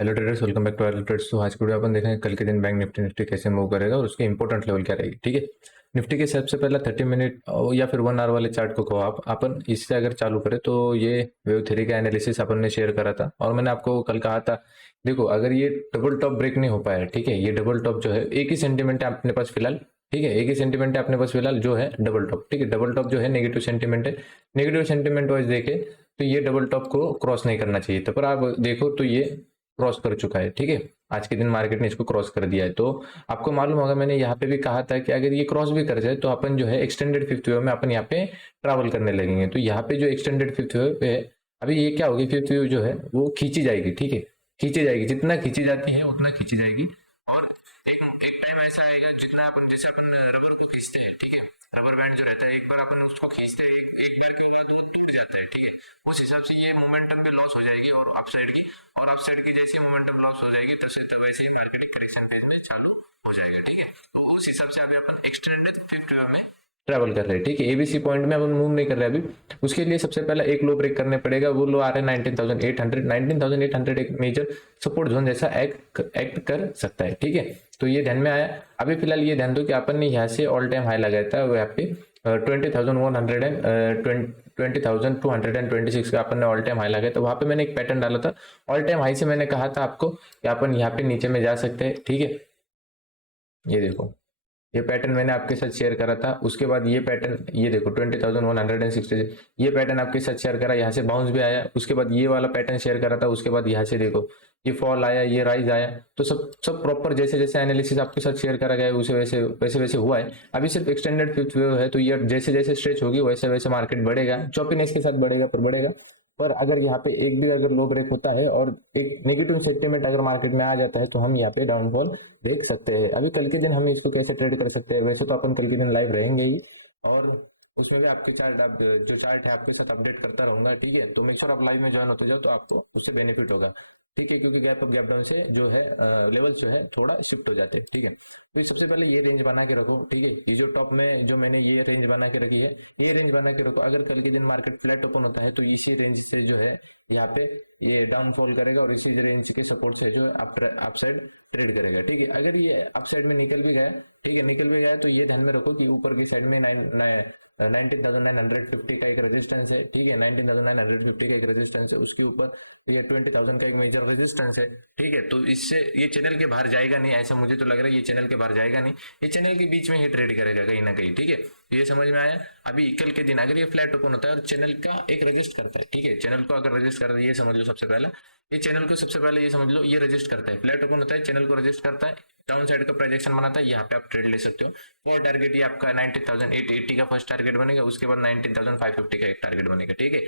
Hello traders, welcome back to hello traders. तो आज की वीडियो अपन देखेंगे कल के दिन बैंक निफ्टी कैसे मूव करेगा और उसके इंपॉर्टेंट लेवल क्या रहेगी। ठीक है, निफ्टी के सबसे पहला 30 मिनट या फिर 1 आवर वाले चार्ट को कहो आप अपन इससे अगर चालू करें तो ये वेव थ्री का एनालिसिस अपन ने शेयर करा था और मैंने आपको कल कहा था देखो अगर ये डबल टॉप ब्रेक नहीं हो पाया, ठीक है, ये डबल टॉप जो है एक ही सेंटीमेंट है अपने पास फिलहाल। ठीक है, एक ही सेंटीमेंट है अपने पास फिलहाल जो है डबल टॉप। ठीक है, डबल टॉप जो है नेगेटिव सेंटीमेंट है, नेगेटिव सेंटीमेंट वाइज देखे तो ये डबल टॉप को क्रॉस नहीं करना चाहिए था, पर आप देखो तो ये क्रॉस कर चुका है। ठीक है, आज के दिन मार्केट ने इसको क्रॉस कर दिया है। तो आपको मालूम होगा मैंने यहाँ पे भी कहा था कि अगर ये क्रॉस भी कर जाए तो अपन जो है एक्सटेंडेड फिफ्थ वेव में अपन यहाँ पे ट्रैवल करने लगेंगे। तो यहाँ पे जो एक्सटेंडेड फिफ्थ वेव है अभी ये क्या होगी, फिफ्थ वेव जो है वो खींची जाएगी। ठीक है, खींची जाएगी, जितना खींची जाती है उतना खींची जाएगी। और एक एक टाइम ऐसा आएगा जितना अपन जैसे अपन रबर को खींचते हैं, ठीक है, रबर बैंड जो रहता है एक बार अपन उसको खींचते हैं, एक बार के बाद वो टूट जाता है। ठीक है, उस हिसाब से ये मोमेंटम भी लॉस हो जाएगी और अपसाइड की, और अपसाइड की जैसे मोमेंटम लॉस हो जाएगी तब वैसे ही मार्केट एक करेक्शन फेज में चालू हो जाएगा। ठीक है, तो उस हिसाब से अभी अपन एक्सटेंडेड फिफ्थ वेव में ट्रैवल कर रहे हैं। ठीक है, एबीसी पॉइंट में अपन मूव नहीं कर रहे अभी। उसके लिए सबसे पहला एक लो ब्रेक करने पड़ेगा, वो लो आ रहा है 19,800। 19,800 एक मेजर सपोर्ट जोन जैसा एक्ट कर सकता है। ठीक है, तो ये ध्यान में आया। अभी फिलहाल ये ध्यान दो कि अपन ने यहाँ से ऑल टाइम हाई लगाया था वो यहाँ पे 20,100 एंड 20,226 का अपन ने ऑल टाइम हाई लगाया था। वहां पे मैंने एक पैटर्न डाला था, ऑल टाइम हाई से मैंने कहा था आपको कि अपन यहाँ पे नीचे में जा सकते हैं। ठीक है, ये देखो ये पैटर्न मैंने आपके साथ शेयर करा था। उसके बाद ये पैटर्न ये देखो 20,160 ये पैटर्न आपके साथ शेयर करा, यहाँ से बाउंस भी आया। उसके बाद ये वाला पैटर्न शेयर करा था, उसके बाद यहाँ से देखो ये फॉल आया, ये राइज आया। तो सब सब प्रॉपर जैसे जैसे एनालिसिस आपके साथ शेयर करा गया है उसे वैसे वैसे वैसे हुआ है। अभी सिर्फ एक्सटेंडेड फिफ्थ वेव है, तो ये जैसे जैसे स्ट्रेच होगी वैसे वैसे मार्केट बढ़ेगा, चॉपीनेस के साथ बढ़ेगा पर बढ़ेगा। पर अगर यहाँ पे एक भी अगर लो ब्रेक होता है और एक नेगेटिव सेंटीमेंट अगर मार्केट में आ जाता है तो हम यहाँ पे डाउनफॉल देख सकते हैं। अभी कल के दिन हम इसको कैसे ट्रेड कर सकते हैं, वैसे तो अपन कल के दिन लाइव रहेंगे ही और उसमें भी आपके चार्ट जो चार्ट है आपके साथ अपडेट करता रहूंगा। ठीक है, तो मेक श्योर आप लाइव में ज्वाइन होते जाओ तो आपको उससे बेनिफिट होगा। ठीक है, क्योंकि गैप अप गैप डाउन से जो है लेवल्स जो है थोड़ा शिफ्ट हो जाते हैं। ठीक है, तो सबसे पहले ये रेंज बना के रखो। ठीक है, ये जो टॉप में जो मैंने ये रेंज बना के रखी है ये रेंज बना के रखो। अगर कल के दिन मार्केट फ्लैट ओपन होता है तो इसी रेंज से जो है यहाँ पे ये डाउनफॉल करेगा और इसी रेंज के सपोर्ट से जो है अपसाइड ट्रेड करेगा। ठीक है, अगर ये अपसाइड में निकल भी गया, ठीक है, निकल भी गया तो ये ध्यान में रखो कि ऊपर की साइड में 19,950 का एक रेजिस्टेंस है। ठीक है, 19,950 का एक रेजिस्टेंस है, उसके ऊपर ये 20,000 का एक मेजर रेजिस्टेंस है। ठीक है, तो इससे ये चैनल के बाहर जाएगा नहीं, ऐसा मुझे तो लग रहा है ये चैनल के बाहर जाएगा नहीं, ये चैनल के बीच में ही ट्रेड करेगा कहीं ना कहीं। ठीक है, ये समझ में आया। अभी कल के दिन अगर ये फ्लैट ओपन होता है और चैनल का एक रजिस्ट करता है, ठीक है, चैनल को अगर रजिस्ट करता है ये समझ लो सबसे पहला, ये चैनल को सबसे पहले ये समझ लो ये रजिस्ट करता है, फ्लैट ओपन होता है चैनल को रजिस्ट करता है, डाउन साइड का प्रोजेक्शन बनाता है, यहाँ पे आप ट्रेड ले सकते हो। फॉर टारगेट ये आपका 19,880 का फर्स्ट टारगेट बनेगा, उसके बाद 19,550 का एक टारगेट बनेगा। ठीक है,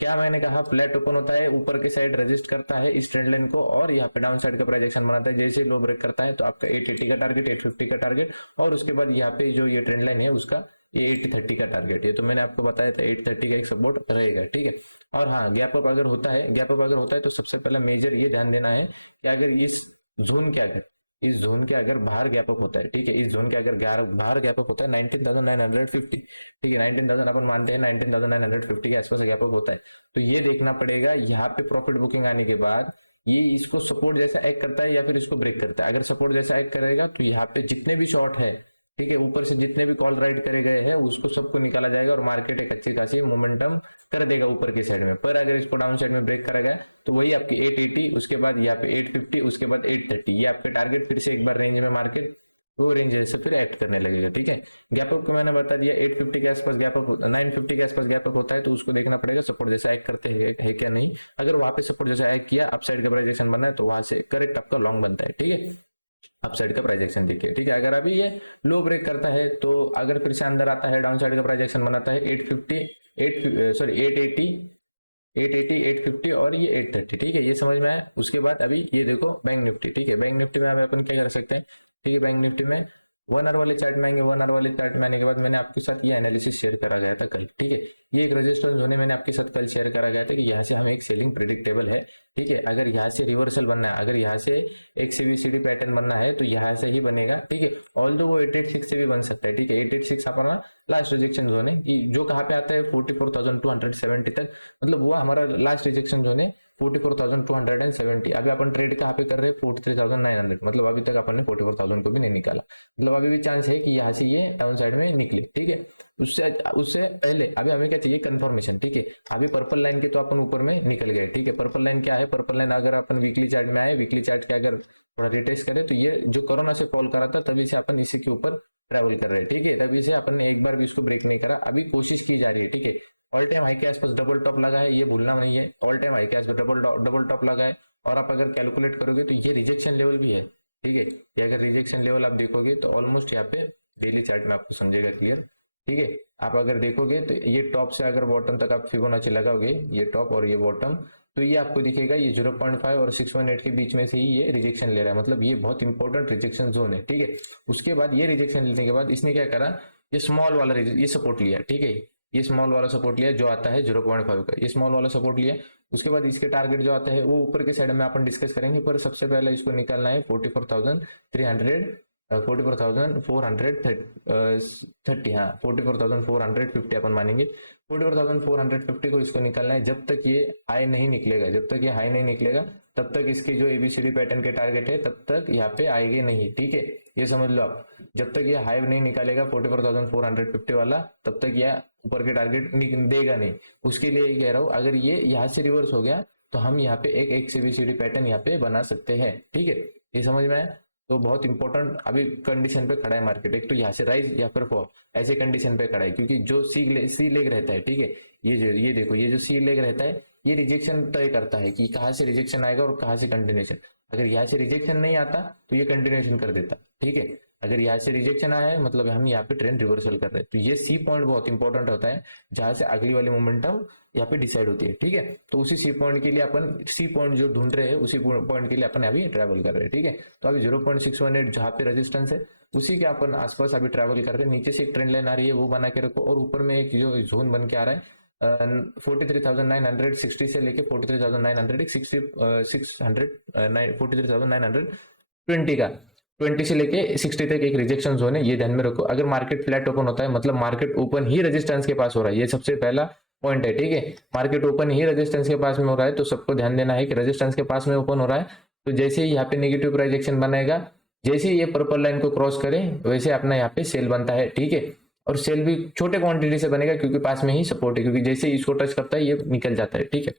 क्या मैंने कहा, फ्लैट ओपन होता है, ऊपर के साइड रजिस्ट करता है इस ट्रेंड लाइन को और यहाँ पे डाउन साइड का प्रोजेक्शन बनाता है, जैसे लो ब्रेक करता है तो आपका 880 का टारगेट, 850 का टारगेट, और उसके बाद यहाँ पे जो ये ट्रेंड लाइन है उसका ये 830 का टारगेट। ये तो मैंने आपको बताया था 830 का एक सपोर्ट रहेगा। ठीक है, और हाँ गैप अप अगर होता है, गैप अप अगर होता है तो सबसे पहला मेजर ये ध्यान देना है कि अगर इस जोन के अगर इस जोन के अगर बाहर गैप अप होता है, ठीक है, इस जोन के अगर बाहर गैप अप होता है 19,950, ठीक है, 19,000 अपन मानते हैं 19,950 के आसपास गैप अप होता है तो ये देखना पड़ेगा यहाँ पे प्रॉफिट बुकिंग आने के बाद ये इसको सपोर्ट जैसा एक्ट करता है या फिर इसको ब्रेक करता है। अगर सपोर्ट जैसा एक्ट करेगा तो यहाँ पे जितने भी शॉर्ट है, ठीक है, ऊपर से जितने भी कॉल राइट करे गए हैं उसको सबको निकाला जाएगा और मार्केट एक अच्छी खासी मोमेंटम कर देगा ऊपर की साइड में। पर अगर इसको डाउन साइड में ब्रेक करा गया तो वही आपकी 880, उसके बाद यहाँ पे 850, उसके बाद 830, ये आपके टारगेट फिर से एक बार रेंज में मार्केट वो रेंज जैसे फिर एक्ट करने लगेगा। ठीक है, गैप अप को मैंने बता दिया 850 के आसपास गैप अप, 950 के आसपास गैप अप होता है तो उसको देखना पड़ेगा सपोर्ट जैसा एक्ट करते है क्या नहीं। अगर वहां पे सपोर्ट जैसा एक्ट किया, अपसाइड का प्रोजेक्शन बना है तो वहां से करेक्ट आपका लॉन्ग बनता है। ठीक है, अपसाइड का प्रोजेक्शन देखिए। ठीक है, अगर अभी ये लो ब्रेक करता है तो अगर फिर से अंदर आता है डाउन साइड का प्रोजेक्शन बनाता है 880, 850 और ये 830। ठीक है, ये समझ में आया। उसके बाद अभी ये देखो बैंक निफ्टी। ठीक है, बैंक निफ्टी में अभी अपन क्या कर सकते हैं, ठीक है, बैंक निफ्टी में 1 आवर वाले चार्ट में आएंगे। 1 आवर वाले चार्ट में आने के बाद मैंने आपके साथ ये एनालिसिस शेयर करा गया था कल। ठीक है, ये एक रेजिस्टेंस जोन है, मैंने आपके साथ कल शेयर करा गया था कि यहाँ से हमें एक सेलिंग प्रिडिक्टेबल है। ठीक है, अगर यहाँ से रिवर्सल बनना है, अगर यहाँ से एक सीबीसीडी पैटर्न बनना है तो यहाँ से ही बनेगा। ठीक है, ऑल्दो वो 886 से भी बन सकता है। ठीक है, 886 अपना लास्ट रिजेक्शन जोन है कि जो कहाँ पे आता है 44,270 तक, मतलब वो हमारा लास्ट रिजेक्शन जोन है 44,270। अभी अपन ट्रेड कहाँ पे कर रहे हैं 43,900, मतलब अभी तक अपन ने 44,000 को भी नहीं निकाला, मतलब अभी भी चांस है कि यहाँ से ये डाउन साइड में निकले, ठीक है। उससे उससे पहले अभी हमें क्या चाहिए, कंफर्मेशन, ठीक है। अभी पर्पल लाइन के तो अपन ऊपर में निकल गए, ठीक है। पर्पल लाइन क्या है, पर्पल लाइन अगर अपन वीकली चार्ट में आए, वीकली चार्ट के अगर थोड़ा रिटेस्ट करें तो ये जो कोरोना से फॉल करा था तभी से अपन इसी के ऊपर ट्रेवल कर रहे हैं, ठीक है। तभी से अपन ने एक बार भी इसको ब्रेक नहीं करा, अभी कोशिश की जा रही है, ठीक है। ऑल टाइम हाई के आसपास डबल टॉप लगा है, ये भूलना नहीं है, ऑल टाइम हाई के आसपास डबल टॉप लगा है। और आप अगर कैलकुलेट करोगे तो ये रिजेक्शन लेवल भी है, ठीक है। ये अगर रिजेक्शन लेवल आप देखोगे तो ऑलमोस्ट यहाँ पे डेली चार्ट में आपको समझेगा क्लियर, ठीक है। आप अगर देखोगे तो ये टॉप से अगर बॉटम तक आप फिबोनाची लगाओगे, ये टॉप और ये बॉटम, तो ये आपको दिखेगा ये 0.5 और 618 के बीच में से ही ये रिजेक्शन ले रहा है, मतलब ये बहुत इंपॉर्टेंट रिजेक्शन जोन है, ठीक है। उसके बाद ये रिजेक्शन लेने के बाद इसने क्या करा, ये स्मॉल वाला ये सपोर्ट लिया, ठीक है। ये स्मॉल वाला सपोर्ट लिया जो आता है 0.5 का, ये स्मॉल वाला सपोर्ट लिया। उसके बाद इसके टारगेट जो आता है वो ऊपर के साइड में अपन डिस्कस करेंगे, पर सबसे पहले इसको निकालना है 44,300 44,430, हाँ 44,450 अपन मानेंगे। 44,450 को इसको निकालना है। जब तक ये हाई नहीं निकलेगा, जब तक ये हाई नहीं निकलेगा तब तक इसके जो एबीसीडी पैटर्न के टारगेट है तब तक यहाँ पे आएंगे नहीं, ठीक है। ये समझ लो आप, जब तक ये हाई नहीं निकालेगा 44,450 वाला तब तक यह ऊपर के टारगेट देगा नहीं। उसके लिए कह रहा हूँ, अगर ये यहाँ से रिवर्स हो गया तो हम यहाँ पे एक एबीसीडी पैटर्न यहाँ पे बना सकते हैं, ठीक है। ये समझ में आया। तो बहुत इंपॉर्टेंट अभी कंडीशन पे खड़ा है मार्केट, एक तो यहाँ से राइज या फिर फॉल, ऐसे कंडीशन पे खड़ा है, क्योंकि जो सी लेग रहता है, ठीक है। ये देखो, ये जो सी लेग रहता है ये रिजेक्शन तय करता है कि कहाँ से रिजेक्शन आएगा और कहाँ से कंटिन्यूएशन। अगर यहाँ से रिजेक्शन नहीं आता तो ये कंटिन्यूएशन कर देता, ठीक है। अगर यहाँ से रिजेक्शन आया है मतलब हम यहाँ पे ट्रेंड रिवर्सल कर रहे हैं, तो ये सी पॉइंट बहुत इंपॉर्टेंट होता है जहां से अगली वाली मोमेंटम यहाँ पे डिसाइड होती है, ठीक है। तो उसी सी पॉइंट के लिए अपन, सी पॉइंट जो ढूंढ रहे हैं उसी पॉइंट के लिए अपन अभी ट्रैवल कर रहे हैं, ठीक है। तो अभी 0.618 जहाँ पे रेजिस्टेंस है उसी के अपन आसपास अभी ट्रैवल कर रहे हैं। नीचे से एक ट्रेंड लाइन आ रही है वो बना के रखो, और ऊपर में एक जो जोन बन के आ रहा है 43,960 से लेके 43,960 43,920 का 20 से लेके 60 तक एक रिजेक्शन जोन है, ये ध्यान में रखो। अगर मार्केट फ्लैट ओपन होता है मतलब मार्केट ओपन ही रेजिस्टेंस के पास हो रहा है, ये सबसे पहला पॉइंट है, ठीक है। मार्केट ओपन ही रेजिस्टेंस के पास में हो रहा है तो सबको ध्यान देना है कि रेजिस्टेंस के पास में ओपन हो रहा है, तो जैसे ही यहाँ पे नेगेटिव प्राइजेक्शन बनेगा, जैसे ही ये पर्पल लाइन को क्रॉस करे वैसे अपना यहाँ पे सेल बनता है, ठीक है। और सेल भी छोटे क्वांटिटी से बनेगा क्योंकि पास में ही सपोर्ट है, क्योंकि जैसे ही इसको टच करता है ये निकल जाता है, ठीक है।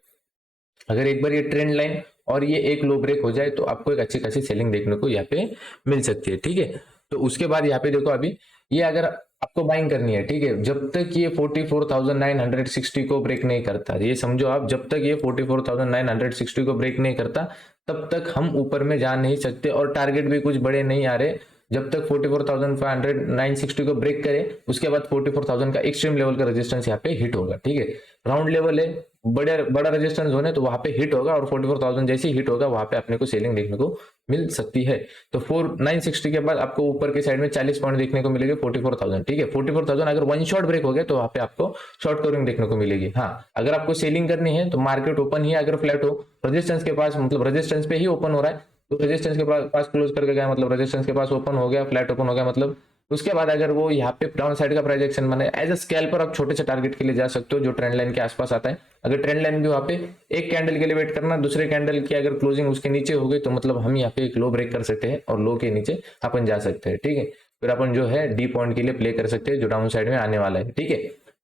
अगर एक बार ये ट्रेंड लाइन और ये एक लो ब्रेक हो जाए तो आपको एक अच्छी खासी सेलिंग देखने को यहाँ पे मिल सकती है, ठीक है। तो उसके बाद यहाँ पे देखो, अभी ये अगर आपको बाइंग करनी है, ठीक है, जब तक ये 44,960 को ब्रेक नहीं करता, ये समझो आप, जब तक ये 44,960 को ब्रेक नहीं करता तब तक हम ऊपर में जा नहीं सकते, और टारगेट भी कुछ बड़े नहीं आ रहे। जब तक 44,500 960 को ब्रेक करे उसके बाद 44,000 का एक्सट्रीम लेवल का रेजिस्टेंस यहाँ पे हिट होगा, ठीक है। राउंड लेवल है, बड़ा रेजिस्टेंस जोन है, तो वहां पे हिट होगा, और 44,000 जैसे हिट होगा वहां पे अपने को सेलिंग देखने को मिल सकती है। तो 960 के बाद आपको ऊपर के साइड में 40 पॉइंट देखने को मिलेगी 44,000, ठीक है। 44,000 अगर वन शॉट ब्रेक हो गया तो वहां पे आपको शॉर्ट कवरिंग देखने को मिलेगी। हाँ, अगर आपको सेलिंग करनी है तो मार्केट ओपन ही अगर फ्लैट हो, रेजिस्टेंस के पास, मतलब रेजिस्टेंस पे ही ओपन हो रहा है तो रेजिस्टेंस के पास क्लोज करके गया, मतलब रेजिस्टेंस के पास ओपन हो गया, फ्लैट ओपन हो गया, मतलब उसके बाद अगर वो यहाँ पे डाउन साइड का प्राइजेक्शन बने, एज अ स्कैल्पर आप छोटे से टारगेट के लिए जा सकते हो जो ट्रेंड लाइन के आसपास आता है। अगर ट्रेंड लाइन भी वहाँ पे एक कैंडल के लिए वेट करना, दूसरे कैंडल की अगर क्लोजिंग उसके नीचे हो गई तो मतलब हम यहाँ पे एक लो ब्रेक कर सकते हैं और लो के नीचे अपन जा सकते हैं, ठीक है। फिर अपन जो है डी पॉइंट के लिए प्ले कर सकते हैं जो डाउन साइड में आने वाला है, ठीक है।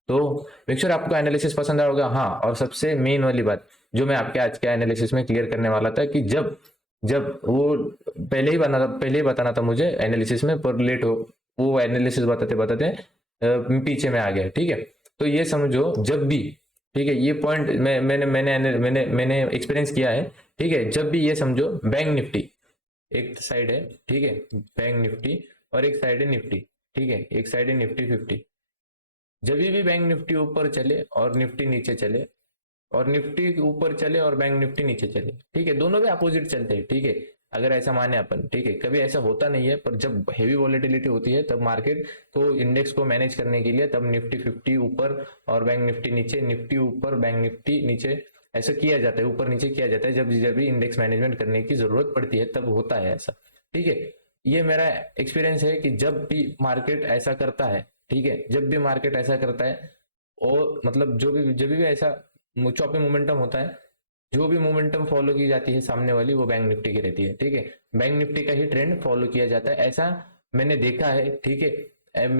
तो मेक श्योर आपको एनालिसिस पसंद आया होगा। हाँ, और सबसे मेन वाली बात जो मैं आपके आज के एनालिसिस में क्लियर करने वाला था कि जब वो पहले ही बताना था मुझे एनालिसिस में, पर लेट हो, वो एनालिसिस बताते पीछे में आ गया, ठीक है। तो ये समझो जब भी, ठीक है, ये पॉइंट मैंने एक्सपीरियंस किया है, ठीक है। जब भी ये समझो बैंक निफ्टी एक साइड है, ठीक है, बैंक निफ्टी, और एक साइड है निफ्टी, ठीक है, एक साइड है निफ्टी 50। जब भी बैंक निफ्टी ऊपर चले और निफ्टी नीचे चले, और निफ्टी ऊपर चले और बैंक निफ्टी नीचे चले, ठीक है, दोनों भी अपोजिट चलते हैं, ठीक है। अगर ऐसा माने अपन, ठीक है, कभी ऐसा होता नहीं है, पर जब हेवी वॉलेटिलिटी होती है तब मार्केट को, इंडेक्स को मैनेज करने के लिए तब निफ्टी 50 ऊपर और बैंक निफ्टी नीचे, निफ्टी ऊपर बैंक निफ्टी नीचे, ऐसा किया जाता है, ऊपर नीचे किया जाता है। जब भी इंडेक्स मैनेजमेंट करने की जरूरत पड़ती है तब होता है ऐसा, ठीक है। ये मेरा एक्सपीरियंस है कि जब भी मार्केट ऐसा करता है, ठीक है, जब भी मार्केट ऐसा करता है, और मतलब जब भी ऐसा चॉपी मोमेंटम होता है जो भी मोमेंटम फॉलो की जाती है सामने वाली, वो बैंक निफ्टी की रहती है। ठीक है, बैंक निफ्टी का ही ट्रेंड फॉलो किया जाता है, ऐसा मैंने देखा है। ठीक है,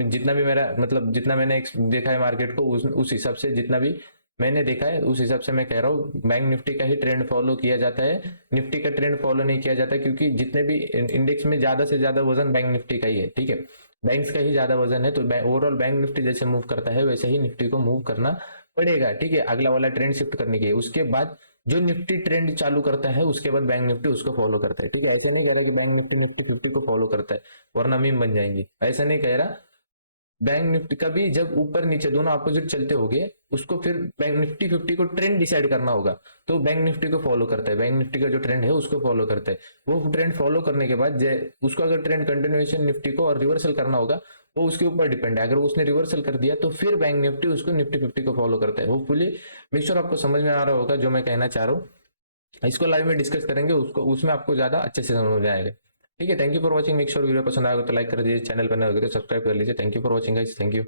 जितना भी मेरा मतलब जितना मैंने देखा है मार्केट को, उस हिसाब से जितना भी मैंने देखा है उस हिसाब से मैं कह रहा हूँ बैंक निफ्टी का ही ट्रेंड फॉलो किया जाता है, निफ्टी का ट्रेंड फॉलो नहीं किया जाता, क्योंकि जितने भी इंडेक्स में ज्यादा से ज्यादा वजन बैंक निफ्टी का ही है। ठीक है, बैंक्स का ही ज्यादा वजन है, तो ओवरऑल बैंक निफ्टी जैसे मूव करता है वैसे ही निफ्टी को मूव करना पड़ेगा। ठीक है, अगला वाला ट्रेंड शिफ्ट करने के उसके बाद जो निफ्टी ट्रेंड चालू करता है उसके बाद बैंक निफ्टी उसको फॉलो करता है। ठीक है, ऐसे नहीं कह रहा कि बैंक निफ्टी निफ्टी 50 को फॉलो करता है वरना मीम बन जाएंगे, ऐसा नहीं कह रहा। बैंक निफ्टी का भी जब ऊपर नीचे दोनों अपोजिट चलते होंगे, उसको फिर बैंक निफ्टी 50 को ट्रेंड डिसाइड करना होगा, तो बैंक निफ्टी को फॉलो करता है, बैंक निफ्टी का जो ट्रेंड है उसको फॉलो करता है। वो ट्रेंड फॉलो करने के बाद उसको अगर ट्रेंड कंटिन्यूएशन निफ्टी को और रिवर्सल करना होगा, वो उसके ऊपर डिपेंड है। अगर उसने रिवर्सल कर दिया तो फिर बैंक निफ्टी उसको निफ्टी 50 को फॉलो करता है। होपफुली मेक श्योर आपको समझ में आ रहा होगा जो मैं कहना चाह रहा हूँ। इसको लाइव में डिस्कस करेंगे, उसको उसमें आपको ज्यादा अच्छे से समझ में आएगा। ठीक है, thank you for watching. Make sure video पसंद आएगा तो लाइक कर दीजिए, चैनल पर नए होगा तो सब्सक्राइब कर लीजिए। Thank you for watching guys, thank you.